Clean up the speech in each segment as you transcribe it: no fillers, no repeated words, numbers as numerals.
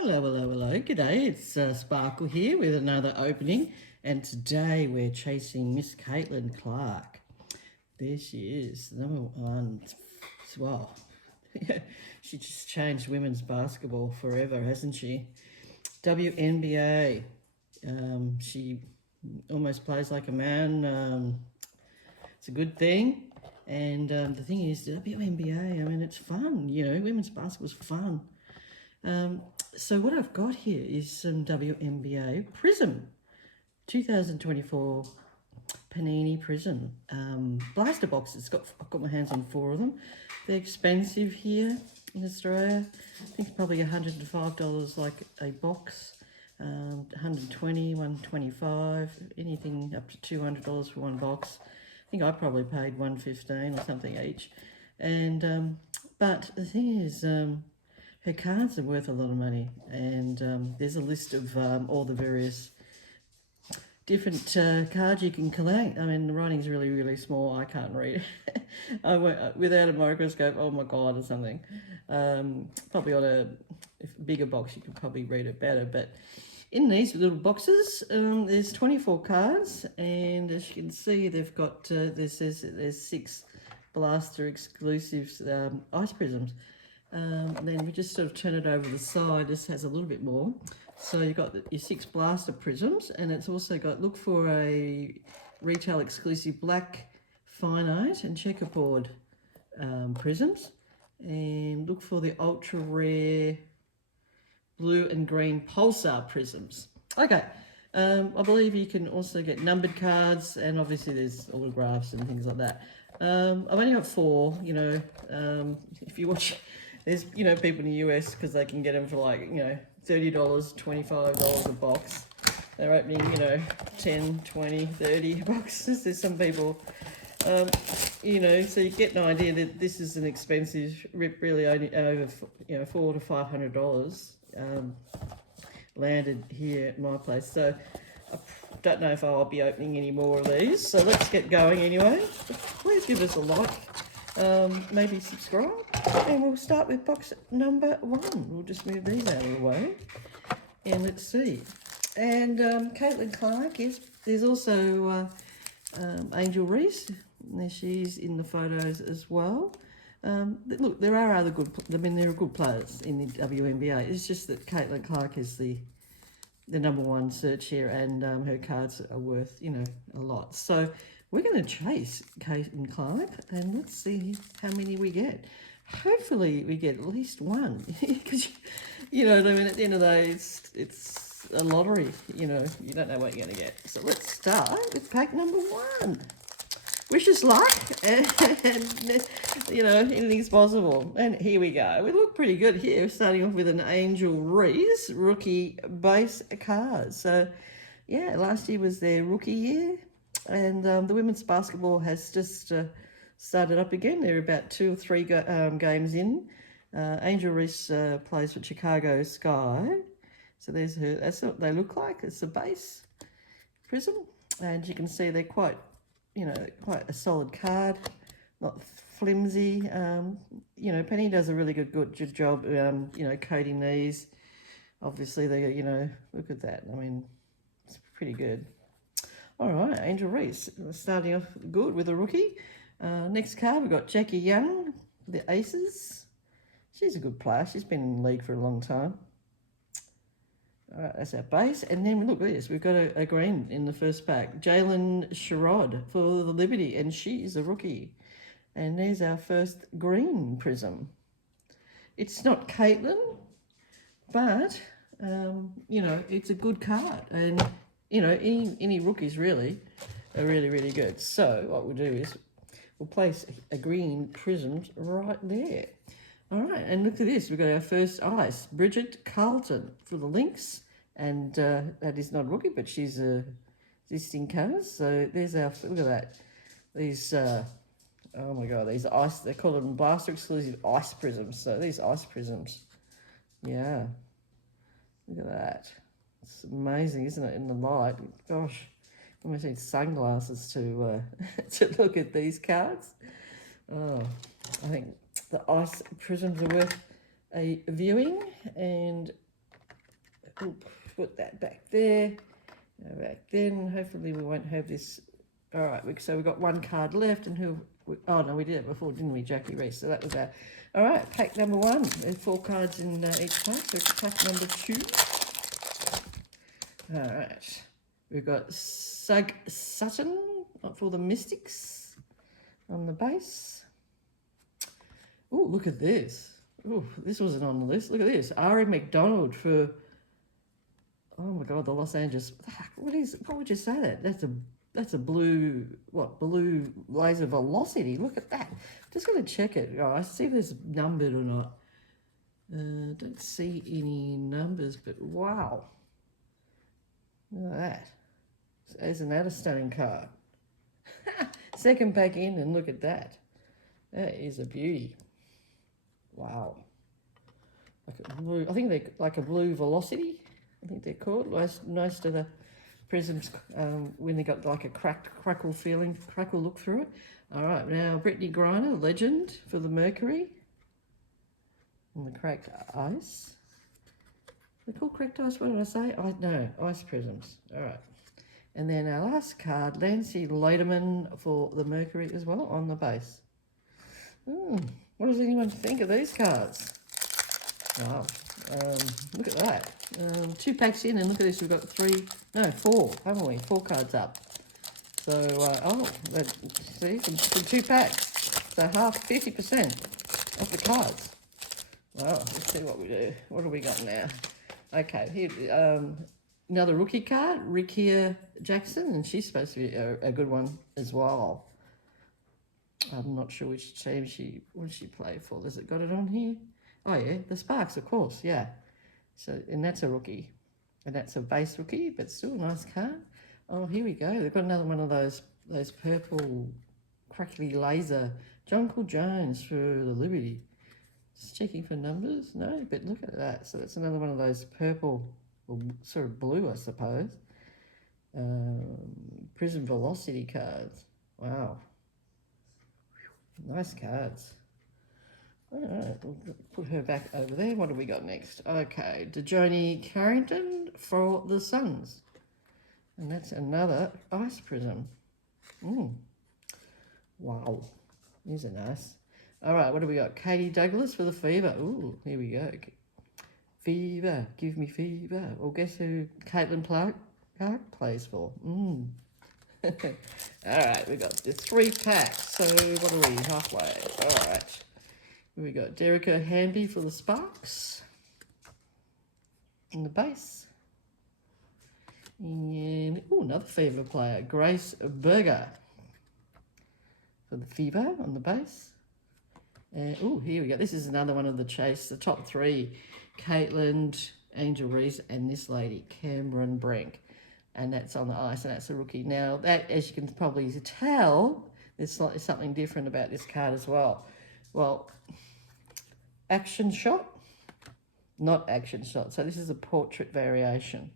Hello, hello, hello. G'day, it's Sparkle here with another opening, and today we're chasing Miss Caitlin Clark. There she is, number one. Well, she just changed women's basketball forever, hasn't she? WNBA. She almost plays like a man. It's a good thing. And the thing is, the WNBA, I mean, it's fun, women's basketball's fun. So what I've got here is some WNBA Prizm 2024 Panini Prizm blaster boxes. I've got my hands on 4 of them. They're expensive here in Australia. I think it's probably $105 like a box. 120, 125, anything up to $200 for one box. I think I probably paid $115 or something each. And but the thing is, her cards are worth a lot of money, and there's a list of all the various different cards you can collect. I mean, the writing's really, really small. I can't read it. Without a microscope, oh my God, or something. Probably on a bigger box, you could probably read it better. But in these little boxes, there's 24 cards, and as you can see, they've got, there's 6 blaster exclusives ice prisms. Then we just sort of turn it over the side. This has a little bit more. So you've got your 6 blaster prisms, and it's also got, look for a retail exclusive black finite and checkerboard prisms, and look for the ultra rare blue and green pulsar prisms. Okay, I believe you can also get numbered cards, and obviously there's autographs and things like that. I've only got 4, if you watch, there's, people in the US, because they can get them for like, $30, $25 a box. They're opening, 10, 20, 30 boxes. There's some people, so you get an idea that this is an expensive rip, really only over, $400 to $500 landed here at my place. So I don't know if I'll be opening any more of these. So let's get going anyway. Please give us a like. Maybe subscribe, and we'll start with box number 1. We'll just move these out of the way, and let's see. And Caitlin Clark, yes, there's also Angel Reese. There she's in the photos as well. Look, there are other good, there are good players in the WNBA. It's just that Caitlin Clark is the number 1 search here, and her cards are worth, a lot. So we're going to chase Caitlin Clark, and let's see how many we get. Hopefully we get at least 1, because, you know what I mean, at the end of the day, it's a lottery, you don't know what you're going to get. So let's start with pack number 1. Wish us luck, and anything's possible. And here we go. We look pretty good here, starting off with an Angel Reese rookie base card. So, yeah, last year was their rookie year. And the women's basketball has just started up again. They're about 2 or 3 games in. Angel Reese plays for Chicago Sky. So there's her. That's what they look like. It's a base prism. And you can see they're quite a solid card. Not flimsy. Penny does a really good job, coating these. Obviously, they, look at that. I mean, it's pretty good. All right, Angel Reese, starting off good with a rookie. Next card, we've got Jackie Young, the Aces. She's a good player. She's been in the league for a long time. All right, that's our base. And then look at this. We've got a green in the first pack. Jalen Sherrod for the Liberty, and she is a rookie. And there's our first green prism. It's not Caitlin, but, it's a good card. And any rookies really are really, really good. So what we'll do is we'll place a green prisms right there. All right, and look at this. We've got our first ice, Bridget Carlton for the Lynx. And that is not a rookie, but she's a existing card. So there's our, look at that. These, oh my God, these ice, they call them blaster exclusive ice prisms. So these ice prisms, yeah, look at that. It's amazing, isn't it, in the light? Gosh, I almost need sunglasses to to look at these cards. Oh, I think the ice prisms are worth a viewing, and we'll put that back there. Back then, hopefully we won't have this. All right, so we've got one card left, and oh no, we did it before, didn't we, Jackie Reese? So that was our. All right, pack number 1. There's 4 cards in each pack. So pack number 2. All right, we've got Sutton for the Mystics on the base. Oh, look at this. Oh, this wasn't on the list. Look at this. Ari McDonald for. Oh my God, the Los Angeles. What would you say that? That's a blue, blue laser velocity. Look at that. Just going to check it, guys. See if there's numbered or not. Don't see any numbers, but wow. Look at that. Isn't that a stunning card? Second pack in, and look at that. That is a beauty. Wow. Like a blue, I think they're like a blue velocity. I think they're called. Most of the prisms, when they got like a crackle look through it. All right, now Brittany Griner, legend for the Mercury. And the cracked ice. They're called cracked ice, what did I say? No, ice prisms. All right. And then our last card, Lancy Lederman for the Mercury as well on the base. What does anyone think of these cards? Wow. Look at that. 2 packs in, and look at this. We've got 4, haven't we? 4 cards up. So, see, from 2 packs. So half, 50% of the cards. Wow, let's see what we do. What do we got now? Okay, here, another rookie card, Rikia Jackson, and she's supposed to be a good one as well. I'm not sure which team what she play for. Has it got it on here? Oh yeah, the Sparks, of course, yeah. So, and that's a rookie, and that's a base rookie, but still a nice card. Oh, here we go. They've got another one of those purple crackly laser. Jonquil Jones for the Liberty. Just checking for numbers. No, but look at that. So that's another one of those purple, or sort of blue, I suppose. Prizm Velocity cards. Wow. Nice cards. All right, we'll put her back over there. What do we got next? Okay, DeJoni Carrington for the Suns. And that's another ice prism. Wow, these are nice. All right, what do we got? Katie Douglas for the Fever. Ooh, here we go. Fever, give me fever. Well, guess who Caitlin Clark plays for? All right, we got the 3 packs. So what are we? Halfway. All right. We got Derrica Hamby for the Sparks in the base. And another Fever player, Grace Berger for the Fever on the base. And here we go. This is another one of the chase, the top 3, Caitlin, Angel Reese, and this lady, Cameron Brink. And that's on the ice, and that's a rookie. Now, that, as you can probably tell, there's something different about this card as well. Well, action shot, not action shot. So this is a portrait variation.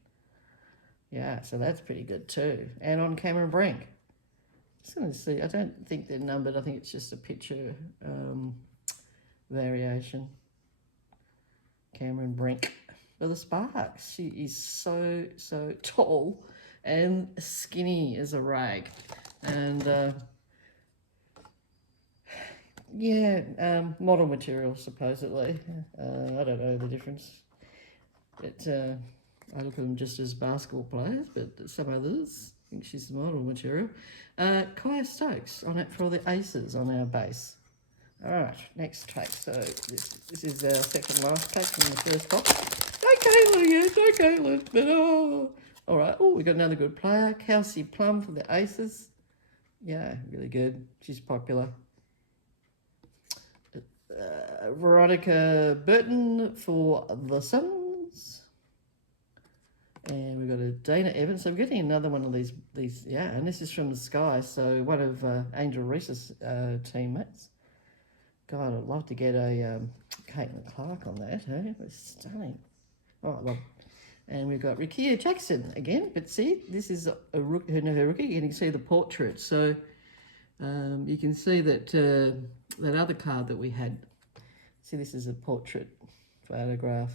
Yeah, so that's pretty good too. And on Cameron Brink. Just going to see. I don't think they're numbered. I think it's just a picture variation. Cameron Brink for the Sparks. She is so tall and skinny as a rag. And model material, supposedly. I don't know the difference. But I look at them just as basketball players, but some others think she's model material. Kaya Stokes on it for the Aces on our base. All right, next pack. So this is our second last pack from the first box. No Caitlin yet, no Caitlin, but all right. Oh, we got another good player, Kelsey Plum for the Aces. Yeah, really good. She's popular. Veronica Burton for the Suns. And we've got a Dana Evans. So I'm getting another one of these, yeah, and this is from the Sky. So one of Angel Reese's teammates. God, I'd love to get a Caitlin Clark on that, eh? It's stunning. Oh, I love it. And we've got Rikia Jackson again, but see, this is her rookie. You can see the portrait. So you can see that that other card that we had. See, this is a portrait photograph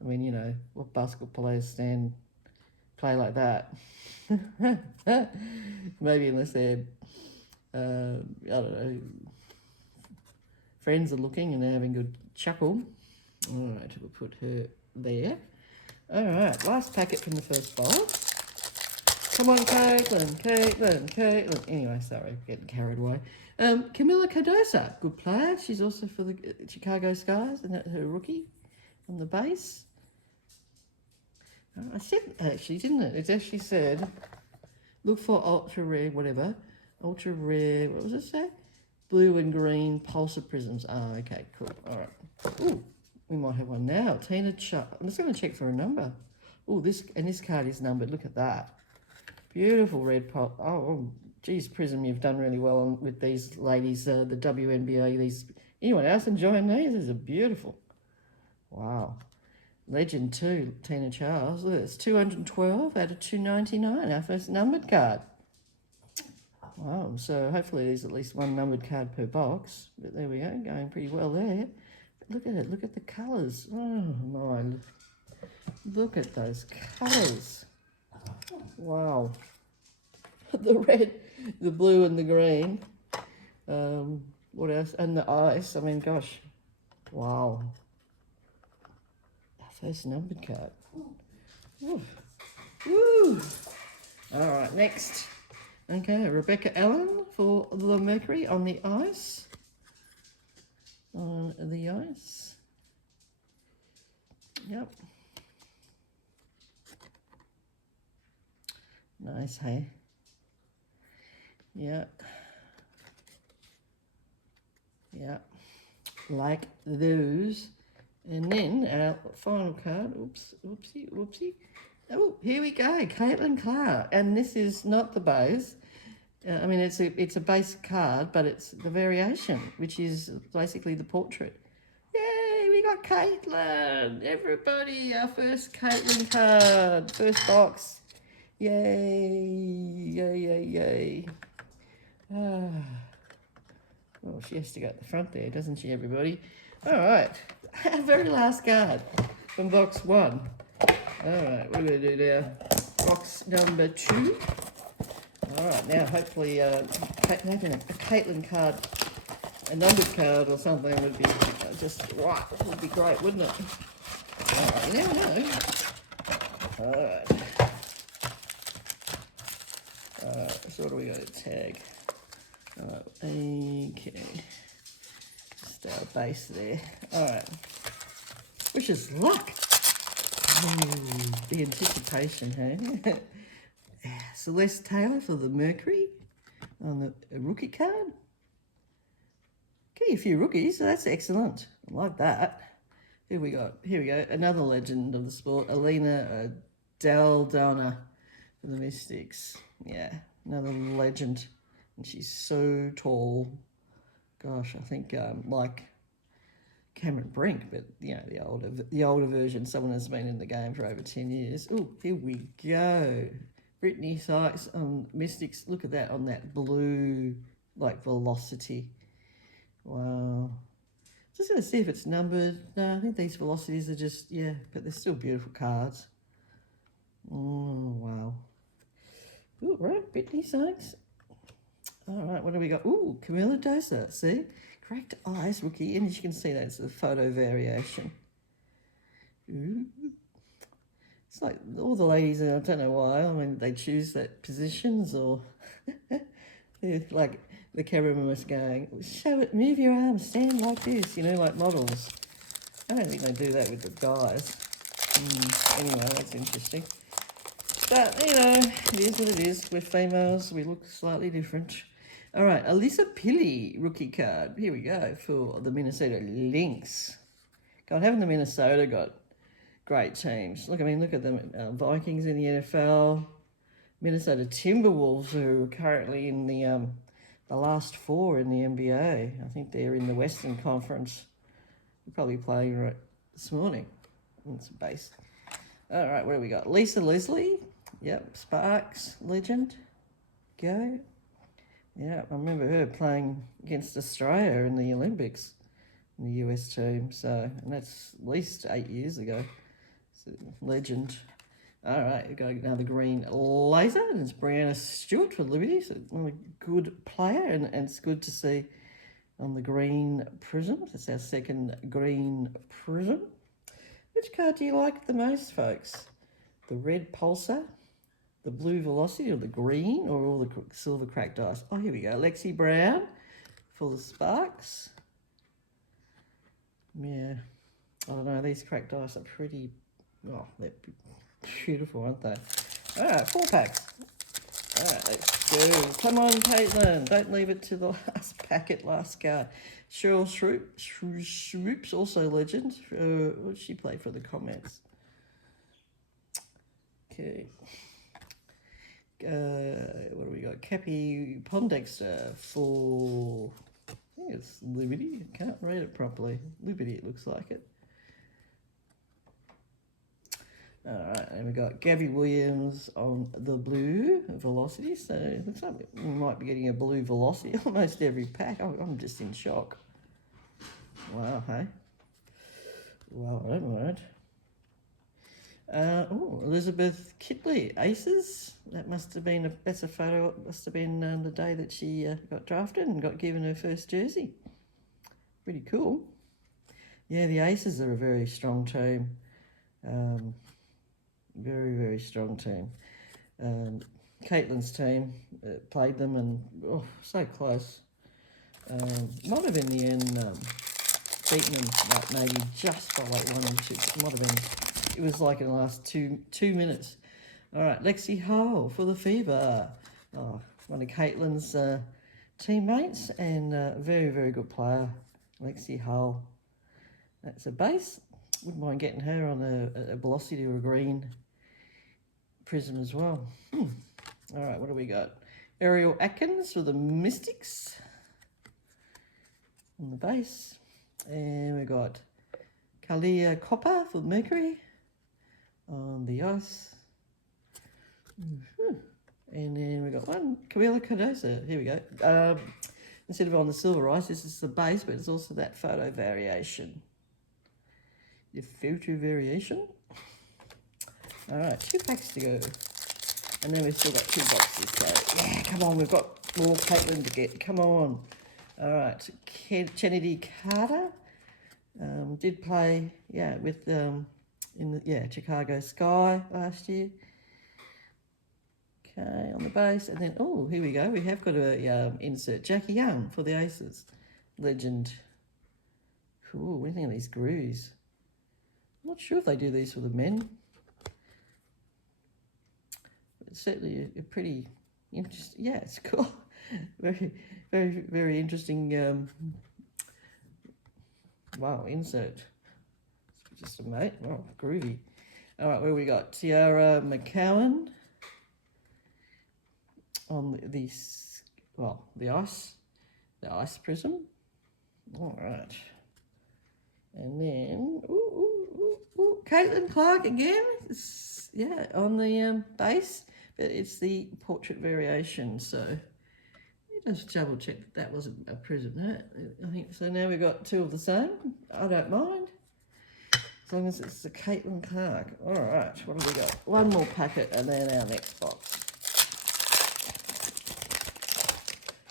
I mean, you know, what basketball players play like that? Maybe unless they're, I don't know, friends are looking and they're having a good chuckle. All right, we'll put her there. All right, last packet from the first box. Come on, Caitlin. Anyway, sorry, getting carried away. Camila Cardoso, good player. She's also for the Chicago Sky's, and that's her rookie on the base. I said, actually, didn't it? It actually said, look for ultra rare, whatever. Ultra rare, what was it say? Blue and green pulsar prisms. Oh, okay, cool. All right. Ooh, we might have one now. Tina Chuck. I'm just going to check for a number. Oh, this card is numbered. Look at that. Beautiful red pulp. Oh, geez, Prism, you've done really well with these ladies, the WNBA. Anyone else enjoying these? These are beautiful. Wow. Legend too, Tina Charles. Look, it's 212 out of 299, our first numbered card. Wow, so hopefully there's at least one numbered card per box. But there we go, going pretty well there. But look at it, look at the colours. Oh my, look at those colours. Wow. The red, the blue and the green. What else? And the ice. I mean, gosh. Wow. Our first numbered card. Woo. Woo. All right, next. Okay, Rebecca Allen for the Mercury on the ice. On the ice. Yep. Nice, hey? Yeah. Yeah. Like those. And then our final card. Oops, whoopsie. Oh, here we go. Caitlin Clark. And this is not the base. I mean, it's a base card, but it's the variation, which is basically the portrait. Yay, we got Caitlin. Everybody, our first Caitlin card. First box. Yay. Oh, she has to go at the front there, doesn't she, everybody? All right, our very last card from box one. All right, we're going to do now box number 2. All right, now hopefully making a Caitlin card, a numbered card or something would be just right. Would be great, wouldn't it? All right, you never know. All right. So what do we got to tag? Okay. Just our base there. All right. Wish us luck. Ooh, the anticipation, hey? Celeste Taylor for the Mercury on the rookie card. Okay, a few rookies, so that's excellent. I like that. Here we go. Another legend of the sport, Alina Daldana for the Mystics. Yeah, another legend. And she's so tall. Gosh, I think like Cameron Brink, but you know, the older version, someone that's been in the game for over 10 years. Oh, here we go. Brittany Sykes on Mystics. Look at that on that blue, like, velocity. Wow. Just going to see if it's numbered. No, I think these velocities are just, yeah, but they're still beautiful cards. Oh, wow. Ooh, right, Brittany Sykes. All right, what do we got? Ooh, Camila Dosa, see? Cracked eyes, rookie, and as you can see, that's the photo variation. Ooh. It's like all the ladies, I don't know why, I mean, they choose that positions or like the cameraman was going, show it, move your arms, stand like this, you know, like models. I don't think they do that with the guys. Anyway, that's interesting. But, you know, it is what it is. We're females, we look slightly different. All right, Alyssa Pilley rookie card. Here we go for the Minnesota Lynx. God, haven't the Minnesota got great teams? Look, I mean, look at them. Vikings in the NFL. Minnesota Timberwolves, who are currently in the last 4 in the NBA. I think they're in the Western Conference. They're probably playing right this morning. It's base. All right, what do we got? Lisa Leslie. Yep, Sparks, legend. Go. Yeah, I remember her playing against Australia in the Olympics in the US team. So, and that's at least 8 years ago. Legend. All right, we've got another green laser. And it's Brianna Stewart for Liberty. So a good player, and it's good to see on the green prism. That's our second green prism. Which card do you like the most, folks? The red pulsar, the blue velocity, or the green, or all the silver cracked ice? Oh, here we go. Lexi Brown for the Sparks. Yeah, I don't know. These cracked ice are pretty, oh, they're beautiful, aren't they? All right, 4 packs. All right, let's go. Come on, Caitlin. Don't leave it to the last packet, last card. Cheryl Swoops, also legend. What did she play for the comments? Okay. What do we got? Cappy Pondexter for, I think it's Liberty. I can't read it properly. Liberty, it looks like it. All right, and we got Gabby Williams on the blue velocity. So it looks like we might be getting a blue velocity almost every pack. I'm just in shock. Wow, hey. Well, I don't mind. Oh, Elizabeth Kitley, Aces. That must have been that's a photo. It must have been the day that she got drafted and got given her first jersey. Pretty cool. Yeah, the Aces are a very strong team. Very, very strong team. Caitlin's team played them and so close. Might have in the end beaten them like maybe just by like 1 or 2. Might have been. It was like in the last two minutes. All right, Lexi Hull for the Fever. Oh, one of Caitlin's teammates and very, very good player, Lexi Hull. That's a base. Wouldn't mind getting her on a velocity or a green prism as well. All right, what do we got? Ariel Atkins for the Mystics on the base. And we got Kalia Copper for Mercury on the ice. And then we got one, Camila Cardoso. Here we go. Instead of on the silver ice, this is the base, but it's also that photo variation. The photo variation. All right, 2 packs to go. And then we've still got 2 boxes. So, yeah, come on, we've got more Caitlin to get. Come on. All right, Kennedy Carter did play, yeah, with Chicago Sky last year. Okay, on the base, and then here we go. We have got to insert Jackie Young for the Aces, legend. Cool. What do you think of these grooves? I'm not sure if they do these for the men. It's certainly a pretty interesting. Yeah, it's cool. Very, very, very interesting. Wow, insert. Just a mate. Oh, groovy. All right, where we got Tiara McCowan on the ice prism. All right, and then Caitlin Clark again. Yeah, on the base, but it's the portrait variation. So just double check that wasn't a prism. I think so. Now we've got 2 of the same. I don't mind. As long as it's the Caitlin Clark. All right, what have we got? 1 more packet and then our next box.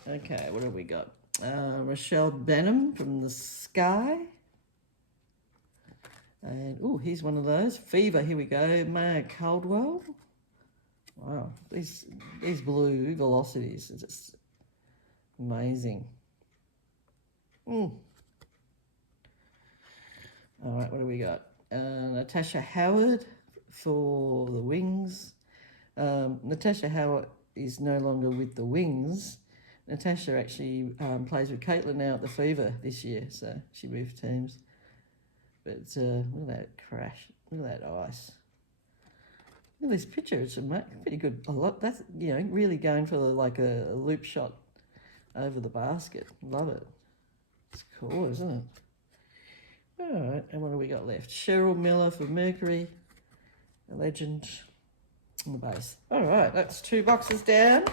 Okay, what have we got? Rochelle Benham from the Sky. And, here's one of those. Fever, here we go. Maya Caldwell. Wow, these blue velocities are just amazing. All right, what do we got? Natasha Howard for the Wings. Natasha Howard is no longer with the Wings. Natasha actually plays with Caitlin now at the Fever this year, so she moved teams. But look at that crash. Look at that ice. Look at this picture. It's pretty good. A lot. That's really going for like a loop shot over the basket. Love it. It's cool, isn't it? All right, and what do we got left? Cheryl Miller for Mercury, a legend on the base. All right, that's 2 boxes down.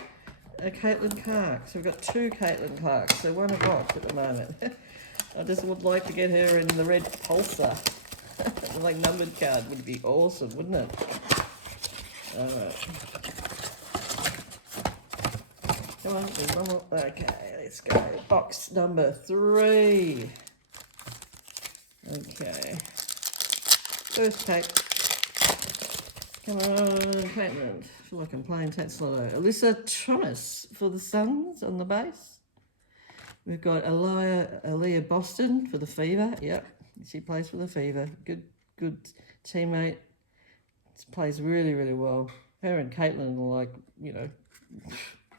Caitlin Clark. So we've got 2 Caitlin Clarks, so 1 a box at the moment. I just would like to get her in the red pulsar. Like numbered card would be awesome, wouldn't it? All right. Come on, there's one more. Okay, let's go. Box number 3. Okay. First pack. Come on, Caitlin. I feel like I'm playing Tatslotto. Alyssa Thomas for the Suns on the base. We've got Aaliyah Boston for the Fever. Yep, she plays for the Fever. Good teammate. Plays really, really well. Her and Caitlin are like, you know,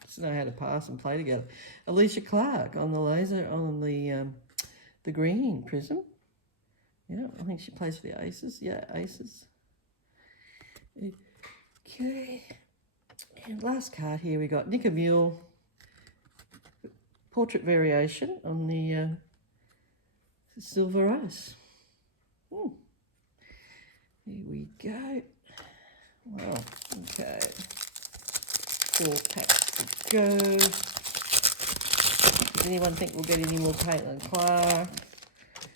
just know how to pass and play together. Alicia Clark on the laser on the green prism. Yeah, I think she plays for the Aces. Yeah, Aces. Okay. And last card here we got Nika Mule. Portrait variation on the silver ice. Here we go. Well, okay. 4 packs to go. Does anyone think we'll get any more Caitlin Clark?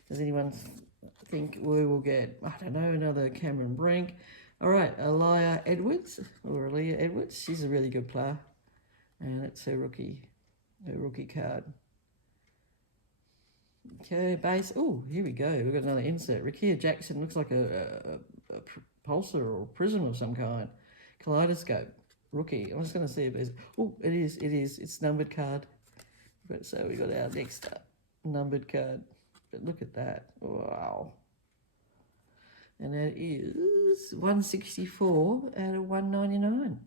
Does anyone think we will get, I don't know, another Cameron Brink? All right, Aaliyah Edwards. She's a really good player. And it's her rookie card. Okay, base. Oh, here we go. We've got another insert. Rickea Jackson looks like a pulsar or prism of some kind. Kaleidoscope. Rookie. I'm just going to see if there's... Oh, it is. It's numbered card. So we got our next numbered card. But look at that. Wow. And that is 164 out of 199.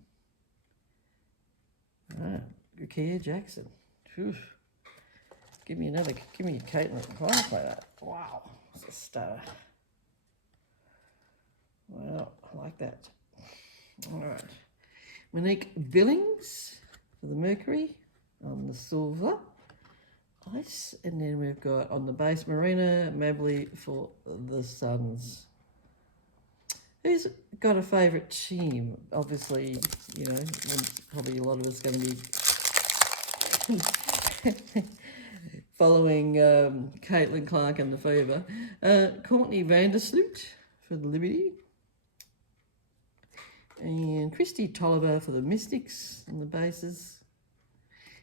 Ah, Rickea Jackson. Whew. Give me Caitlin Clark like that. Wow, it's a star. Wow, I like that. All right. Monique Billings for the Mercury on the silver ice. And then we've got on the base Marina Mabley for the Suns. Who's got a favourite team? Obviously, you know, probably a lot of us going to be following Caitlin Clark and the Fever. Courtney Vandersloot for the Liberty. And Christy Tolliver for the Mystics and the bases.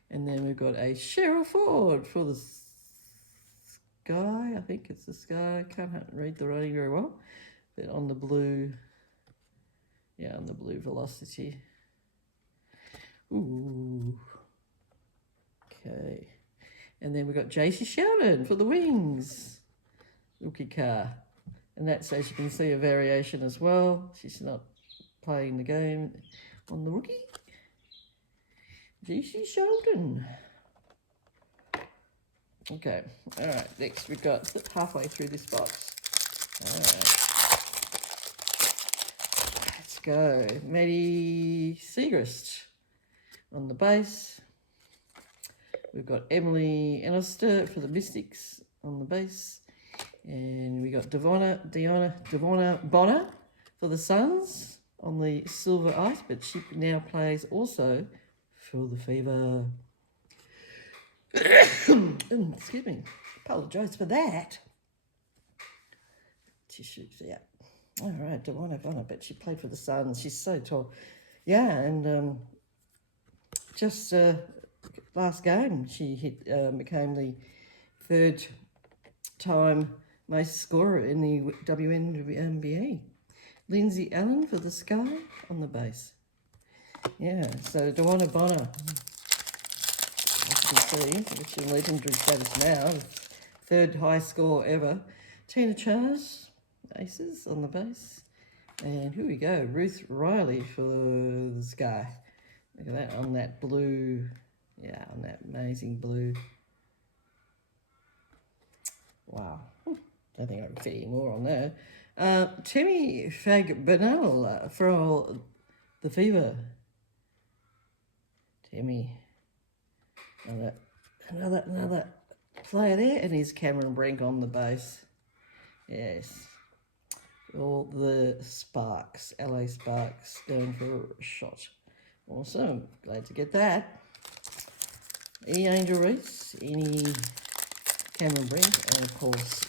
And then we've got a Cheryl Ford for the Sky. I think it's the Sky. I can't read the writing very well. But on the blue, yeah, on the blue Velocity. Ooh. Okay. And then we've got JC Sheldon for the Wings. Rookie car. And that's, as you can see, a variation as well. She's not playing the game on the rookie. JC Sheldon. Okay. All right. Next, we've got halfway through this box. All right. Let's go. Maddie Siegrist on the base. We've got Emily Ennister for the Mystics on the base. And we got Devonna Bonner for the Suns on the silver ice, but she now plays also for the Fever. Excuse me. Apologise for that. Tissues, yeah. All right, Devonna Bonner, but she played for the Suns. She's so tall. Yeah, and just... last game, she became the 3rd time most scorer in the WNBA. Lindsay Allen for the Sky on the base. Yeah, so Dewana Bonner, as you can see, which is legendary status now, 3rd high score ever. Tina Charles, Aces on the base. And here we go, Ruth Riley for the Sky. Look at that, on that blue... Yeah, on that amazing blue. Wow. Don't think I can fit any more on there. Timmy Fag-Bernal for the Fever. Timmy. Another player there. And here's Cameron Brink on the base. Yes. All the Sparks, LA Sparks, going for a shot. Awesome. Glad to get that. Angel Reese, any Cameron Brink, and of course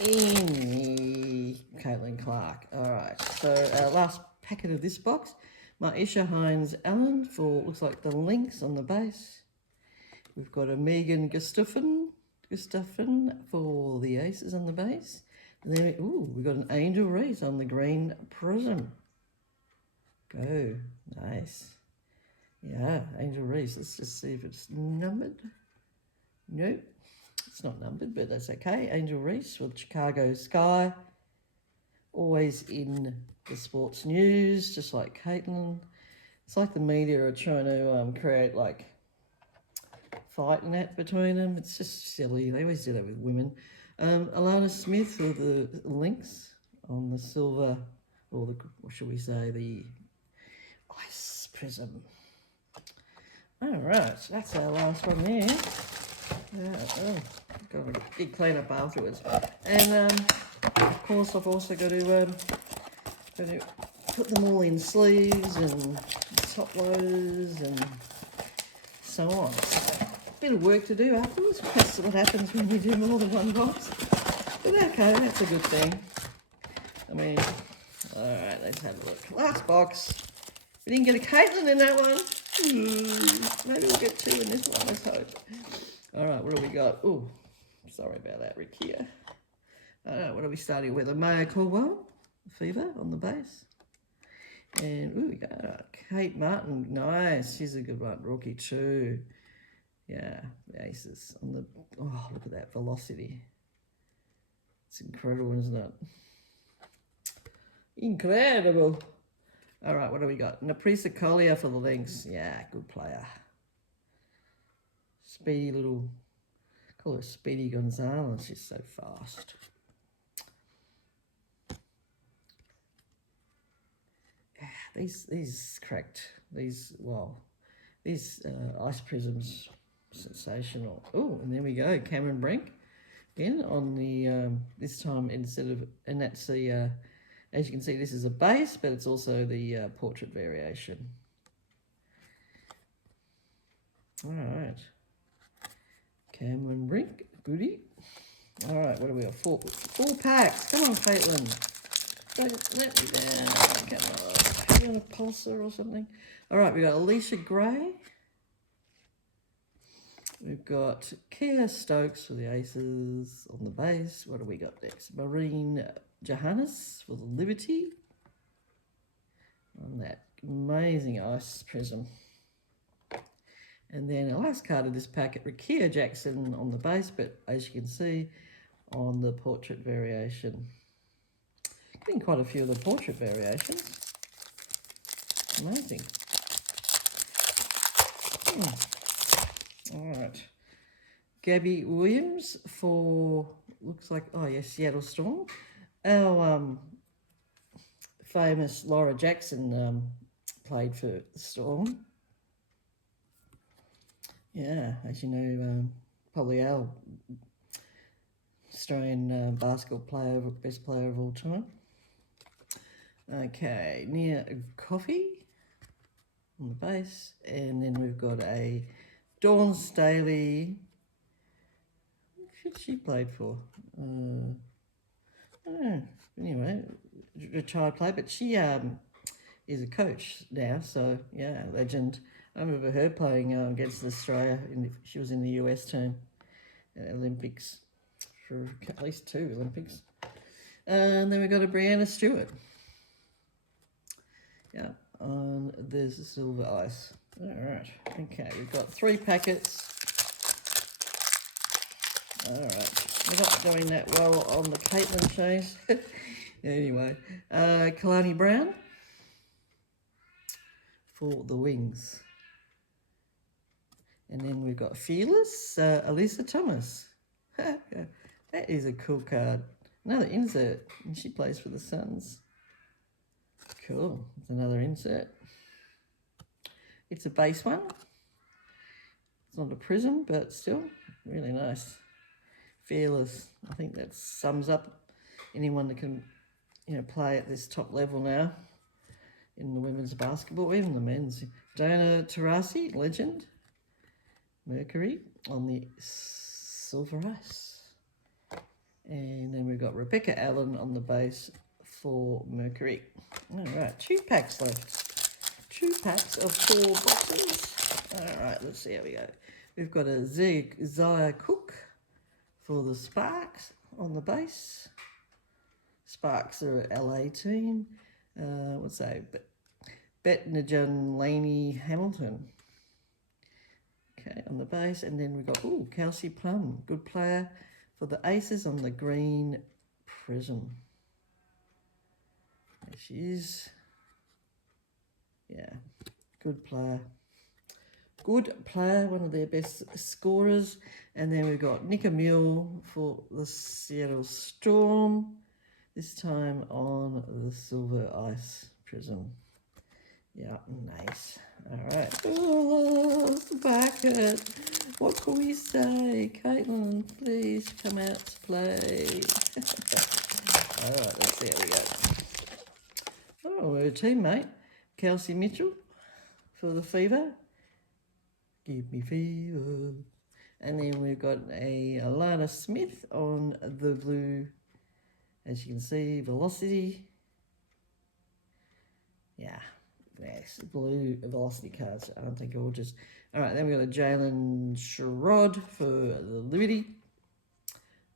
in Caitlin Clark. All right, so our last packet of this box, Maisha Hines-Allen for, looks like the Lynx on the base. We've got a Megan Gustafson for the Aces on the base. And then, we've got an Angel Reese on the green Prizm. Go, nice. Yeah, Angel Reese. Let's just see if it's numbered. Nope, it's not numbered, but that's okay. Angel Reese with Chicago Sky. Always in the sports news, just like Caitlin. It's like the media are trying to create like fighting that between them. It's just silly. They always do that with women. Alana Smith with the Lynx on the silver, or the, what should we say, the ice Prizm. All right, so that's our last one there. Got a big clean up afterwards. And of course, I've also got to put them all in sleeves and top loaders and so on. Bit of work to do afterwards. That's what happens when you do more than one box. But okay, that's a good thing. I mean, all right, let's have a look. Last box. We didn't get a Caitlin in that one. Maybe we'll get two in this one, let's hope. All right, what do we got? Oh, sorry about that, Rick here. All right, what are we starting with? A Maya Caldwell, Fever on the base. And, we got Kate Martin. Nice, she's a good one. Rookie too. Yeah, the Aces on the, oh, look at that velocity. It's incredible, isn't it? Incredible. All right, what do we got? Naprisa Collier for the Lynx. Yeah, good player. Speedy little, call her Speedy Gonzalez. She's so fast. Yeah, these cracked. These, well, these ice Prizms, sensational. Oh, and there we go, Cameron Brink again on the this time instead of, and that's the as you can see, this is a base, but it's also the portrait variation. All right, Cameron Brink, goodie. All right, what do we got? Four packs. Come on, Caitlin. Don't let me down. Come on. You want a pulsar or something? All right, we got Alicia Gray. We've got Kia Stokes for the Aces on the base. What do we got next? Maureen Johannes for the Liberty on that amazing ice Prizm. And then our last card of this packet, Rakia Jackson on the base, but as you can see on the portrait variation. Getting quite a few of the portrait variations. Amazing. All right. Gabby Williams for, looks like, oh yes, Seattle Storm. Our famous Laura Jackson played for the Storm. Yeah, as you know, probably our Australian basketball player, best player of all time. Okay, Nia Coffey on the base, and then we've got a Dawn Staley. Who she played for? Anyway, retired player, but she is a coach now, so yeah, legend. I remember her playing against Australia. She was in the US team at Olympics for at least 2 Olympics. And then we've got a Brianna Stewart. Yeah, there's the silver ice. All right, okay, we've got 3 packets. All right, we're not doing that well on the Caitlin chase. Anyway, Kalani Brown for the Wings. And then we've got Fearless, Alyssa Thomas. That is a cool card. Another insert, and she plays for the Suns. Cool, it's another insert. It's a base one. It's not a Prizm, but still really nice. Fearless. I think that sums up anyone that can, play at this top level now in the women's basketball, even the men's. Dana Taurasi, legend. Mercury on the silver ice. And then we've got Rebecca Allen on the base for Mercury. All right, 2 packs left. 2 packs of 4 boxes. All right, let's see how we go. We've got a Zaya Cook for the Sparks on the base. Sparks are an LA team. What's that? Betnajan Laney Hamilton. Okay, on the base. And then we've got, Kelsey Plum, good player for the Aces on the green Prizm. There she is. Yeah, good player. Good player, one of their best scorers. And then we've got Nika Mule for the Seattle Storm. This time on the Silver Ice Prizm. Yeah, nice. All right. Oh, it's the bucket. What can we say? Caitlin, please come out to play. All right, let's see how we go. Oh, her teammate, Kelsey Mitchell for the Fever. Give me fever. And then we've got a Alana Smith on the blue, as you can see, Velocity. Yeah, nice. Blue Velocity cards, aren't they gorgeous? All right, then we've got a Jalen Sherrod for the Liberty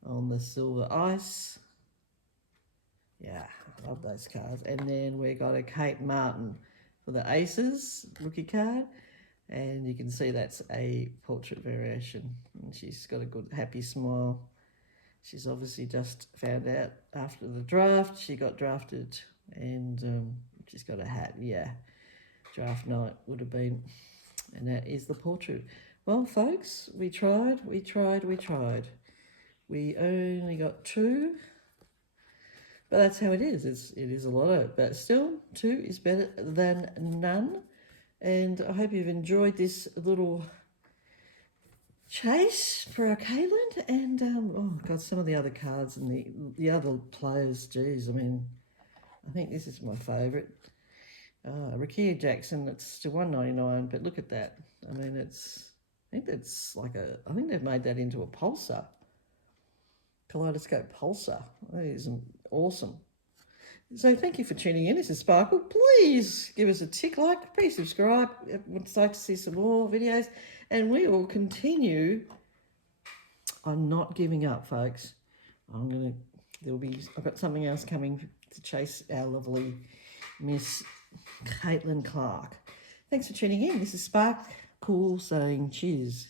on the Silver Ice. Yeah, I love those cards. And then we got a Kate Martin for the Aces rookie card. And you can see that's a portrait variation. And she's got a good, happy smile. She's obviously just found out after the draft. She got drafted and she's got a hat. Yeah, draft night would have been. And that is the portrait. Well, folks, we tried. We only got 2. But that's how it is. It is a lot, but still 2 is better than none. And I hope you've enjoyed this little chase for our Caitlin. And, oh, God, some of the other cards and the other players, geez, I mean, I think this is my favourite. Rakia Jackson, it's still $1.99, but look at that. I mean, I think they've made that into a pulsar. Kaleidoscope pulsar. That is awesome. So thank you for tuning in. This is Sparkle. Please give us a tick like. Please subscribe. Would like to see some more videos. And we will continue. I'm not giving up, folks. I've got something else coming to chase our lovely Miss Caitlin Clark. Thanks for tuning in. This is Sparkle saying cheers.